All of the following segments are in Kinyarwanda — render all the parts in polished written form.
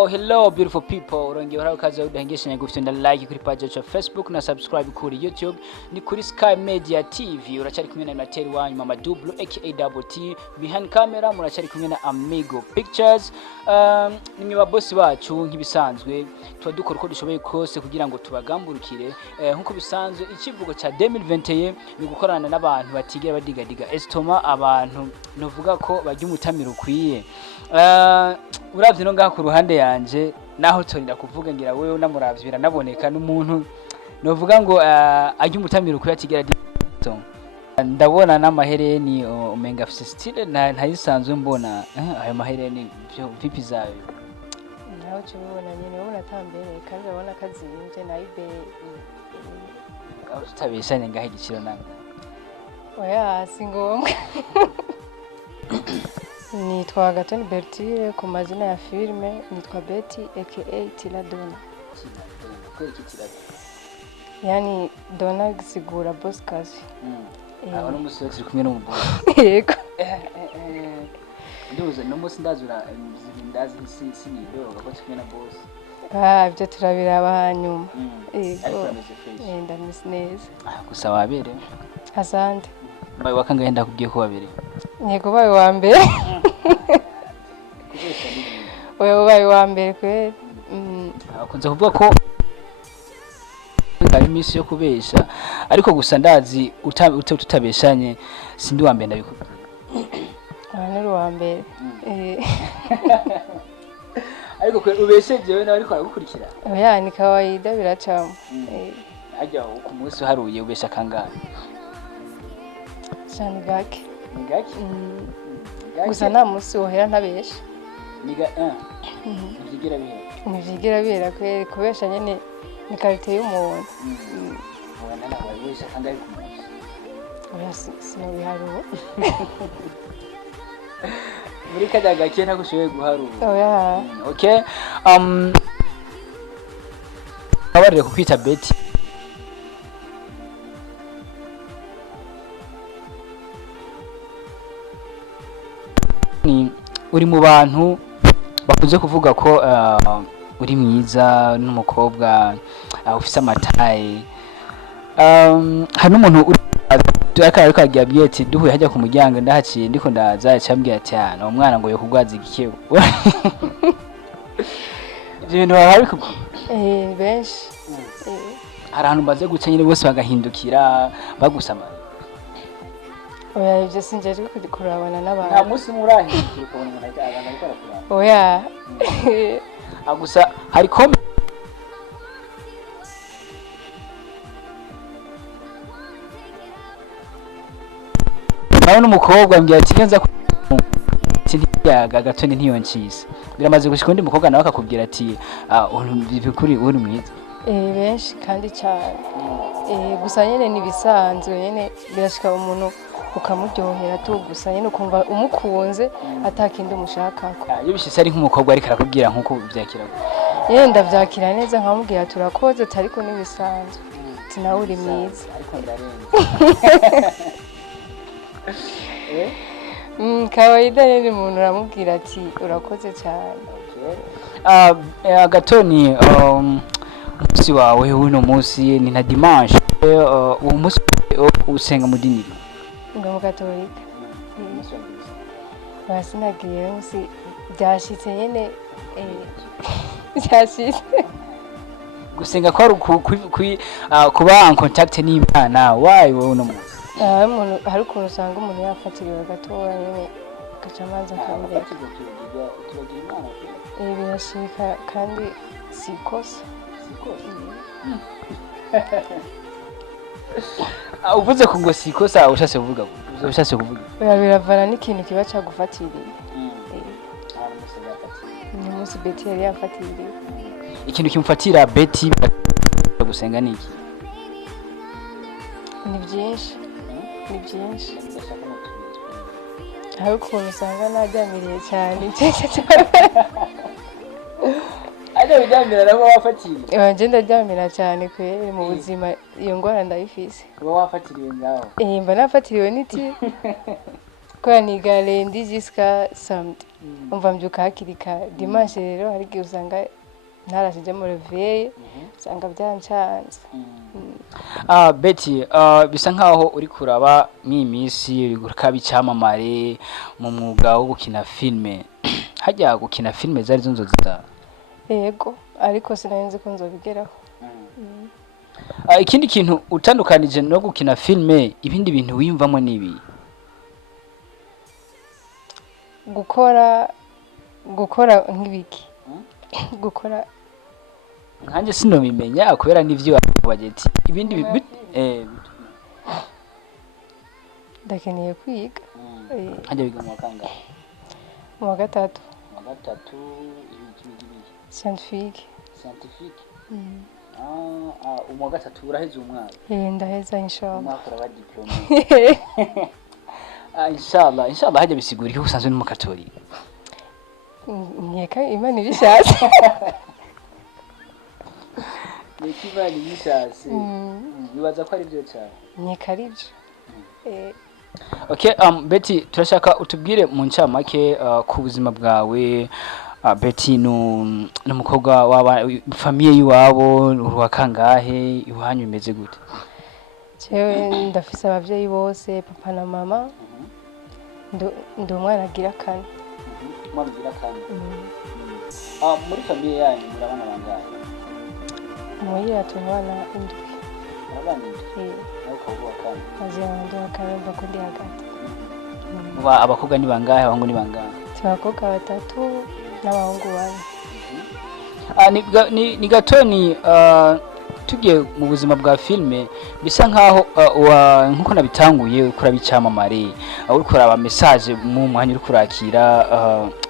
Oh hello beautiful people, urongeye uraho kaza udahengeshanya gufite like kuri page yacu ya Facebook na subscribe kuri YouTube ni kuri Sky Media TV. Uracari kumwe na Materi wanyu Mama Double aka Double T, behind camera muracari kumwe na Amigo Pictures. Nimwe ba boss bacu nk'ibisanzwe tuba dukora uko dushoboye kose kugira ngo tubagamburukire nkuko bisanzwe. Ikivugo cha 2021 ni gukorana n'abantu batigera badigadiga estoma, abantu novuga ko bajya umutamiro ukwiye. Uravye no ngaha ku ruhande yanje naho torinda kuvuga ngira wewe unamuravye biranaboneka n'umuntu novuga ngo ajya umutamiro ukwiye atigera dito. Ndabona n'amahereni umenga afise style ntayisanzwe mbona ayo mahereni vipi zayo naho cyubona nyene ubona tambere kandi abona kazinje naibe utabeshanye ngahe igiciro nanga oya singombwa. Nitwa Gatoni Bertile ku mazina ya filme nitwa Betty aka Tiladona. Yani Dona gisigura boss kazi. Aba no musi wese kumwe n'umugore. Yego. Nduze no musi ndazura ndazi sinidoga ko kimwe na boss. Ibyo turabiraba hanyuma. Yego. Ndamisi neza. Gusa wabere. Asante. Mbaye wakangaye ndakubwiye ko wabere. Yego baye wa mbere. Wewe baye wa mbere kweli. Akunze kuvuga ko ari misi yo kubesha, ariko gusa ndazi utabeshanye sindi wa mbere ndabikubwira. Ni wa mbere. Ariko kwe ubesheje wewe ariko aragukurikira. Oya ni kawaida biracamo. Ajya ku munsi haruye ubesha kangahe? Cyane gake. Ngaki? Gusa nta munsi wohera ntabesha. Niga Nivigira bihera kweli kubesha nyene ni karite y'umuntu. Wana wabesha kangahe ku munsi? Oya sinobiharuwe. Muri kada gake ntakushoboye guharura. Oya. Okay. Abarire kukwita Betty. Uri mu bantu bakunze kuvuga ko uri mwiza n'umukobwa ufise amataye. Hari n'umuntu uri ariko agiye ati duhuye hajya ku muryango ndahaciye ndiko ndaza yacambye ati no umwana ngo yo kugwaza igikebo. Ibyo bintu hari ko benshi. Hari ahantu baze guca nyine bose bagahindukira bagusama. Oya ibyo sinje kurabana n'abantu. Nta munsi murahindukira ukabona umuntu agana ariko arakuraba. Oya. Gusa hari kom nawe n'umukobwa ambye ati nza Gatoni ntiyoncise. Biramaze gushika undi mukobwa nawe akakubwira ati bikuri uri mwiza. Benshi kandi cyane. Gusa nyene nibisanzwe nyene birashika umuntu ukamuryohera tu gusa nyene ukumva umukunze atakindi umushakako. Iyo bishise ari nk'umukobwa ariko arakubwira nkuko byakira. Ndavyakira neza nkamubwira turakoze ariko nibisanzwe. Ati nawe uri mwiza. Ariko ndarenze. Kawaida nyene umuntu uramubwira ati urakoze cyane. Gatoni umunsi wawe uno munsi ni na dimanche. Uwo munsi usenga mu dini? Ngo mu Katolika. Basinagiye munsi byashitse nyene byashitse. Gusenga ko kuba en contact n'Imana why wowe uno munsi? Umuntu hari ukuntu usanga umuntu yafatiriwe gatoya nyene gacamanza kabire. Birashika kandi sikosa. Uvuze ko ngo sikosa ushase kuvuga biravana n'ikintu kiba cagufatiriye. Ni munsi Betty yari yafatiriye. Ikintu kimfatira Betty gusenga niki? Ni byinshi. Hari ukuntu usanga naryamiriye cyane. Ajya biryamira nabo wafatiriye. Nje ndaryamira cyane kweli mu buzima iyo ngora ndayifise. Uba wafatiriwe ngaho? Mba nafatiriwe n'iti. Kwa niga lundi jusqu'à samedi. umva mbyuka hakiri kare dimanche rero hari igihe usanga ntarashije mu réveil usanga byancanze. Betty, bisa nkaho uri kuraba mw'imisi urikaba icyamamare mu mwuga wo gukina filme. Hajya gukina filme zari zo nzozi zawe? Yego, ariko sinarinzi ko nzobigeraho. Ikindi kintu utandukanije no gukina filme, ibindi bintu wiyumvamo nibi? Gukora nk'ibiki? Gukora nkanje sinomimenya kubera n'ivyo wabageti ibindi ndakeneye kwiga. Hajya biga mu kangahe? Mu wa gatatu. Mu wa gatatu ibiki scientifique. Mu wa gatatu uraheze umwaka? Ndaheza inshallah. Umwaka uraba diplome. Inshallah hajya bisigura iki usanzwe mu Katolika? Nkeka Imana ibishatse. Nikivani bishatse. Bibaza ko ari byo cyane. Nkeka ari byo. Okay, Betty, turashaka utubwire mu ncamake ku buzima bwawe. Betty n'umukobwa w'aba famille yiwabo uruwa kangahe, iwanyu imeze gute? Jewe ndafise abavyeyi bose, papa na mama. Ndi umwana agira kane. Umwana agira kane. Muri famille yanyu murabana bangahe? Muhira tubana indwi. Abana indwi? Ariko ubu akane. Aje andi akaremba ko ndi hagati. Abakobwa ni bangahe, abahungu ni bangahe? Abakobwa batatu n'abahungu bane. Ni gatoni tugiye mu buzima bwa filme bisa nkaho nkuko nabitanguye ukora bicamamare uri kuraba message mu mwanya uri kurakira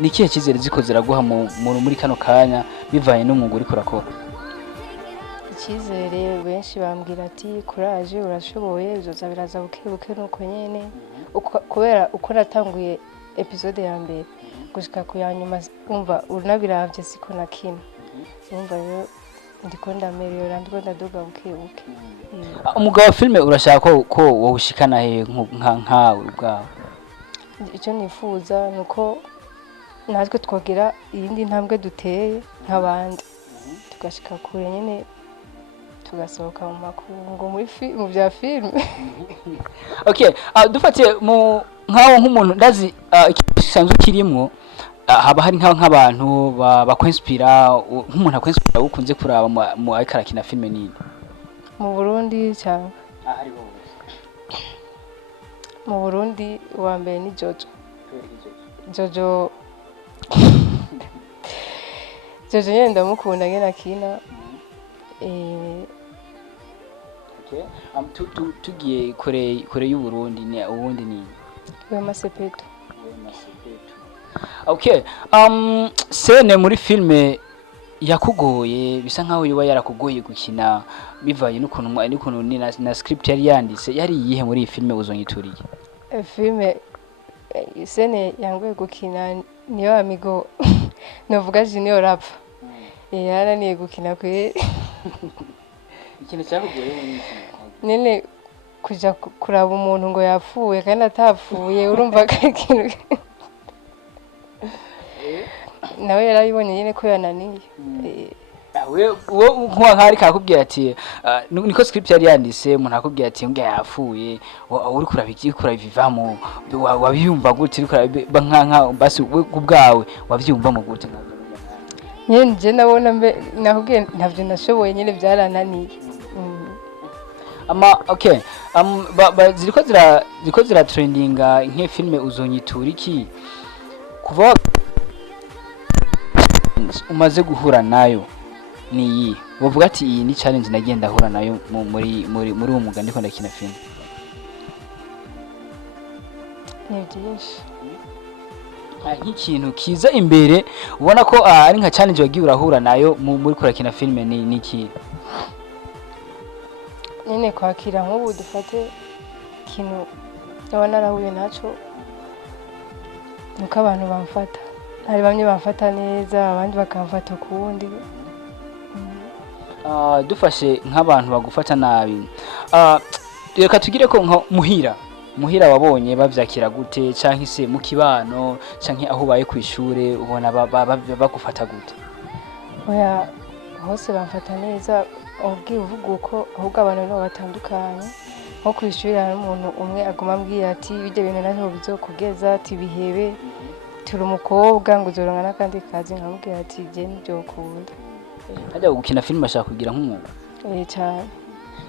nikihe kizere ziko ziraguha muri kano kanya bivanye n'umwuga uri kurakora? Ikizere benshi bambwira ati courage urashoboye bizoza biraza buke nuko nyene kubera uko natanguye episode ya mbere gushika ku ya nyuma umva unabiravye siko na kimwe umva rero ndiko ndamerera ndiko ndaduga buke. Umugabo wa filme urashaka ko woshikana he nkawe ubwawe? Icyo nifuza nuko natwe twogira iyindi ntambwe duteye nk'abandi tugashika kure nyene tugasohoka mu makungu mu bya filme. Okay, dufatiye mu nkaho nk'umuntu ndazi ikisanzwe kirimwo haba hari nk'abantu bakwinspira nk'umuntu akwinspira ukunze kuraba mu akarakina filme nini mu Burundi cyangwa ahari ho? Mu Burundi wa mbere ni Jojo. Jojo nyene ndamukunda ngena Nkina. Okay, tugiye kure y'u Burundi ni ubundi ni Wema Sepetu. Okay, sene muri filme yakugoye bisa nkaho yuba yarakugoye gukina bivanye n'ukuntu na script yari yanditse yari yihe muri iyi filme uzonyituriye? Filme sene yangoye gukina niyo amigo novuga Junior rapfa. Yaraniye gukina kwe. Ikintu cyakugoye muri iki? Nene kuja kuraba umuntu ngo yapfuye kandi atapfuye urumva ko ikintu nawe yarabibonye nyine ko yananiye. Uwo nk'ari kakubwira ati niko script yari yanditse umuntu akubwira ati ngiye yapfuye uri kurabikikura bivamo wabyumva gute nka basi ubwawe wabyumva mu gute? Nyene je nabona nakubwiye ntavyo nashoboye nyine byarananiye. Okay, ziriko zira trendinga nke filme uzonyitura iki kuva umaze guhura nayo ni wovuga ati iyi ni challenge nagenda hura nayo muri uwo mugani ndiko ndakina film? Ni byinshi. Nk'ikintu kiza imbere ubona ko ari nka challenge wagiye urahura nayo muri kurakina film ni iki? Nyine kwakira nk'ubu dufate ikintu naba narahuye naco nuko abantu bamfata. Hari bamwe bamfata neza abandi bakamfata ukundi. Dufashe nk'abantu bagufata nabi reka tugire ko nka Muhira muhira wabonye bavyakira gute canke se mu kibano canke aho ubaye kwishure ubona bagufata gute? oya hose bamfata neza ubwiye uvuga uko ahubwo abantu nibo batandukanye nko kwishuri hari umuntu umwe aguma ambwira ati bijya bintu naho bizokugeza ati bihebe turi umukobwa ngo uzoronka n'akandi kazi nkamubwira ati je nibyo ukunda. Hajya gukina film ashaka kugira nk'umwuga cyane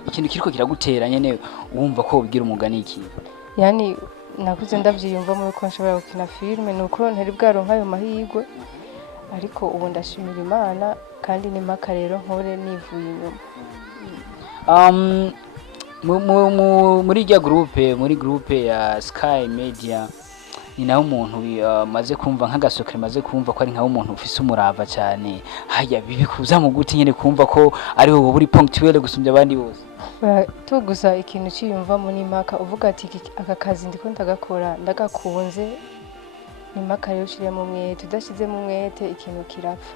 ikintu kiriko kiragutera nyene wumva ko ubigira umugani iki? yani nakuze ndavyiyumvamo yuko nshobora gukina filime nuko ntari bwaronka ayo mahirwe ariko ubu ndashimira Imana kandi n'impaka rero nkore nivuye inyuma. Muri groupe ya Sky Media ni naho umuntu maze kumva nk'agasokere maze kumva ko ari nkaho umuntu ufise umurava cyane haya bibikuza mu guti nyene kumva ko ari wowe buri punctuel gusumbya abandi bose. Tugusa ikintu cyiyumvamo n'impaka uvuga ati aka kazi ndiko ndagakora ndagakunze n'impaka rero ushire mu mwete udashize mu mwete ikintu kirapfa.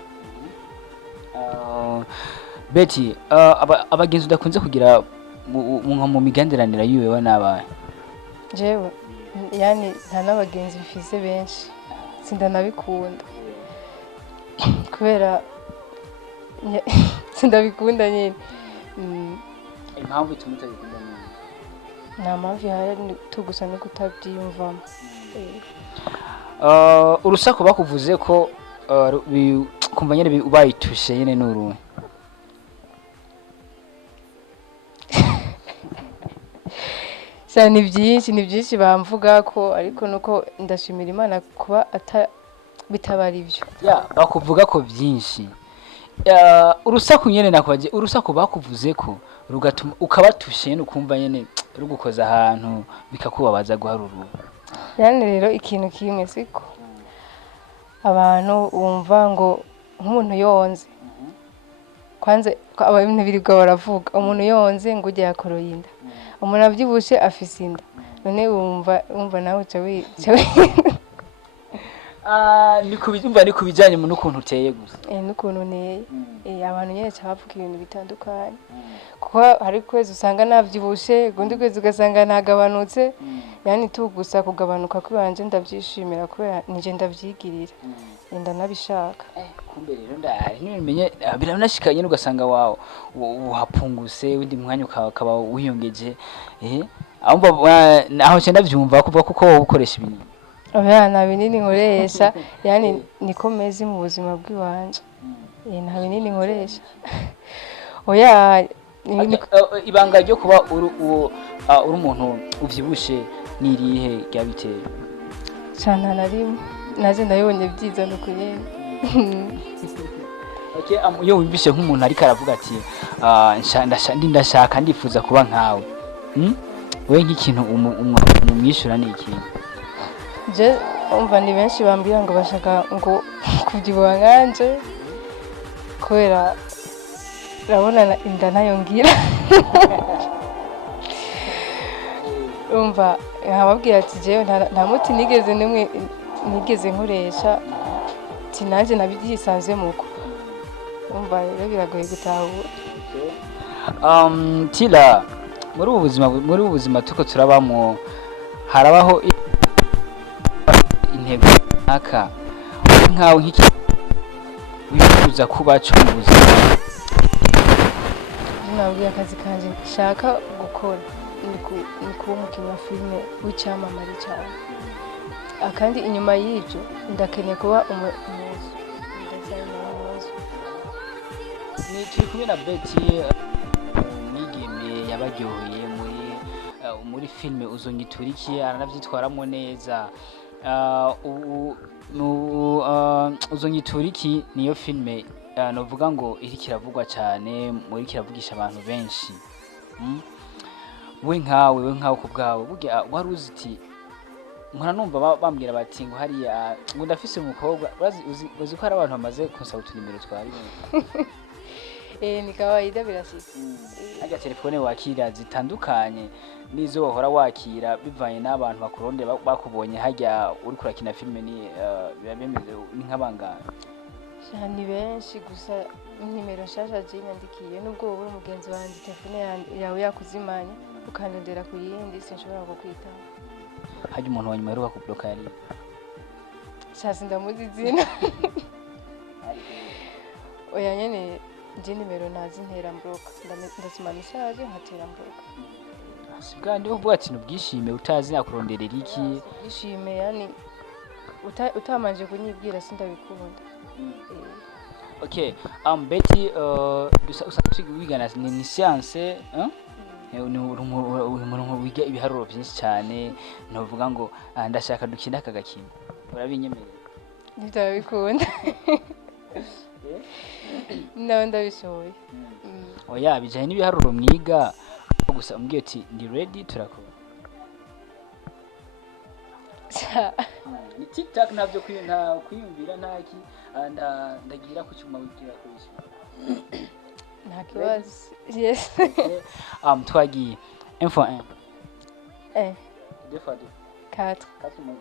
Betty abagenzi udakunze kugira mu migenderanire yiwe n'abaye? Jewe yani nta n'abagenzi bifise benshi sindanabikunda kubera sindabikunda nyine. Impamvu ituma utabikunda nyine nta mpamvu ihari tugusa no kutabyiyumvamo. Urusaku bakuvuze ko kumva nyene ubayitushe nyene n'uruhe? Ni byinshi bamvuga ko ariko nuko ndashimira Imana kuba bitabara ibyo. Bakuvuga ko byinshi. Urusaku nyene nakwaje urusaku bakuvuze ko rugatuma ukabatushe nyene ukumva nyene rugukoza ahantu bikakubabaza guharuru. Yani rero ikintu kimwe siko abantu bumva ngo nk'umuntu yonze kwanze abantu birirwa baravuga umuntu yonze ngo ujye yakoroye inda umuntu avyibushe afise inda none wumva nawe cawe ni kubijanye n'ukuntu uteye gusa n'ukuntu nteye abantu nyene cabavuga ibintu bitandukanye kuko hari kwezi usanga navyibushe gundi kwezi ugasanga nagabanutse yani tugusa kugabanuka kwibanje ndavyishimira kubera nije ndavyigirira enda nabishaka. Kumbe rero nimenye biranashikanye ugasanga wawo uhapunguse windi mwanya ukaba wiyongeje aho cyenda vyumva kuvuga kuko ukoresha ibintu. Oya nta binini nkoresha yani niko meze mu buzima bw'iwanje nta binini nkoresha. Oya ibanga ryo kuba uri umuntu uvyibushe nirihe ryabiteye? Cyane narimwe naje ndabonye byiza nuko nyene. Okay, yo wumvishe nk'umuntu ariko aravuga ati ndashaka ndifuza kuba nkawe. We nk'ikintu umwishura ni iki? Je umva ni benshi bambira ngo bashaka ngo kubyibuha nkanje kubera urabona inda nayo ngira. Umva nkababwira ati jewe nta muti nigeze nkoresha ati nanjye nabyisanze muko umva rero biragoye gutahura. Tila muri ubu buzima tuko turabamo harabaho intego naka nkawe nk'iki wifuza kuba cyo mu buzima? Nabwiye akazi kanje nshaka gukora ni kuba umukinnyi wa filime w'icyamamare cyane akandi inyuma y'ibyo ndakeneye kuba umuzi ni turi kumwe na Betty umwigeme yabaryoheye muri filime uzonyituriki aranavyitwaramo neza. Uzonyituriki niyo filime novuga ngo iri kiravugwa cyane muri kiravugisha abantu benshi. We nkawe ku bwawe burya wari uziti nkora numva bambwira bati ngo hariya ngo ndafise umukobwa uzi ko hari abantu bamaze kunsaba utunimero twari ni kawaida birashika. Ajya telefone wakira zitandukanye nizo bahora wakira bivanye n'abantu bakuronde bakubonye hajya uri kurakina filime ni bemeze ni nk'abangana cyane benshi gusa nimero nshasha je nyandikiye nubwo wowe mugenzi wanje telefone yawe yakuzimanye ukandondera ku yindi sinshobora kukwitaho. Hajya umuntu wa nyuma aheruka kubloka yari Shasi ndamuzi izina. Oya nyene nje nimero nazi ntera mbroka ndasoma message nkatera mbroka. Sigandi uvuga ati nubwishime utazi nakuronderera iki Bishime yani utamanje kunyibwira sindabikunda. Okay, Betty usatse wigana ni science umuntu wiga ibiharuro byinshi cyane novuga ngo ndashaka dukina aka gakino urabinyemerera Ndabikunda. No ndabishoboye. Oya bijanye n'ibiharuro mwiga gusa umbwiye ati ndi ready turakora. Ni TikTok navyo kwiyumvira ntaki ndagira ku cyuma wigira kubisha. Nta kibazo. Yes. Twagiye 1 fois 1. 2 fois 2. 4. 4 moins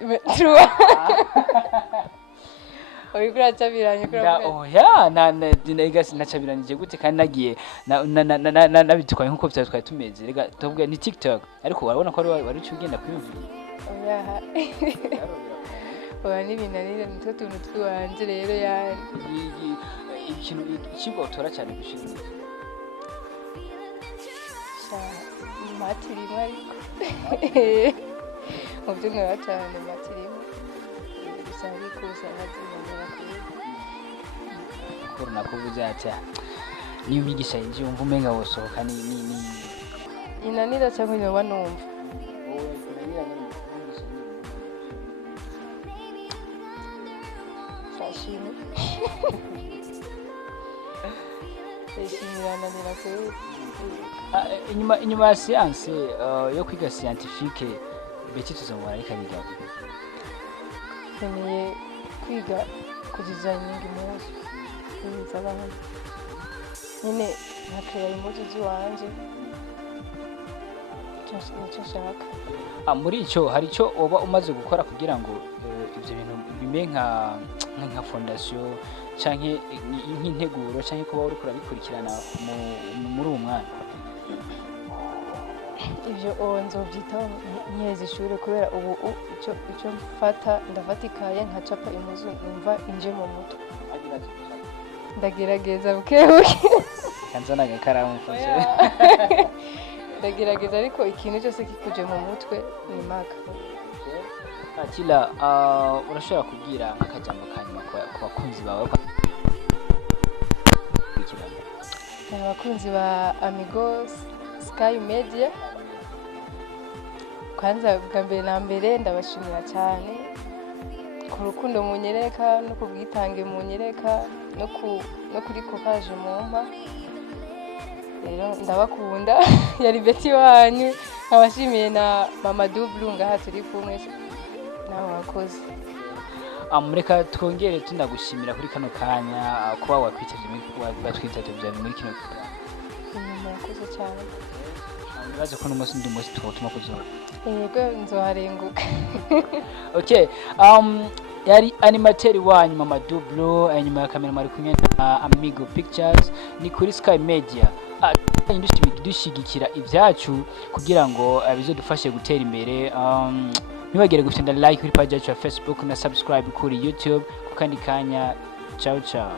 1. 3. Oya kuracabiranye oya nacabiranyije gute kandi nagiye nabitwaye nkuko byatwaye tumeze rega tuvuga ni TikTok ariko urabona ko wari ugenda kwiyumvira. Oya. Oya nibinanira nitwo tuntu twiwanje rero yani. Ikintu kigo tora cyane gushimira. Matiri ariko. Ubyumva cyane matiri. Bisari kuza nazinanira kuri nakuvuze ati niyo migisha yinje umva umenga wosohoka ni inanira cyangwa nyoba numva. Sashimi. Sashimirananira kweli. Inyuma ya science yo kwiga scientifique beki tuzomara ikanyiga. Nkeneye kwiga kudizayininga impuzu z'abantu nyine nkakora impuzu z'iwanje nicyo nshaka. Muri icyo hari icyo uba umaze gukora kugira ngo ibyo bintu bime nka fondasiyo canke nk'integuro canke kuba uri kurabikurikirana muri uwo mwanya? Ibyo nzobyitaho nkiheza ishuri kubera ubu icyo mfata ndafata ikaye nkacapa impuzu numva inje mu mutwe. Ndagerageza bukebuke. Kanzana agakaramu mfashe. Ndagerageza ariko ikintu cyose kikuje mu mutwe ni maka. Akila urashobora kubwira akajambo kanyuma ku bakunzi bawe? Abakunzi ba Amigos Sky Media kwanza bwa mbere na mbere ndabashimira cyane ku rukundo munyereka no kubwitange munyereka no kuri courage mumpa. Rero ndabakunda yari Betty wanyu nkabashimiye na Mama Double ngaha turi kumwe nawe wakoze. Mureka twongere tunagushimira kuri kano kanya kuba wakwitavye muri kino murakoze cyane. Nibaze ko n'umunsi ndi munsi twotuma kuzoba. Yego nzoharenguka. Okay, yari animateur wanyu Mama Double nyuma ya kamera mari kumwe na Amigo Pictures ni kuri Sky Media. Industry dushigikira ibyacu kugira ngo bizodufashe gutera imbere. Nibagere gufenda like kuri page yacu ya Facebook na subscribe kuri YouTube kukandi kanya. Ciao ciao.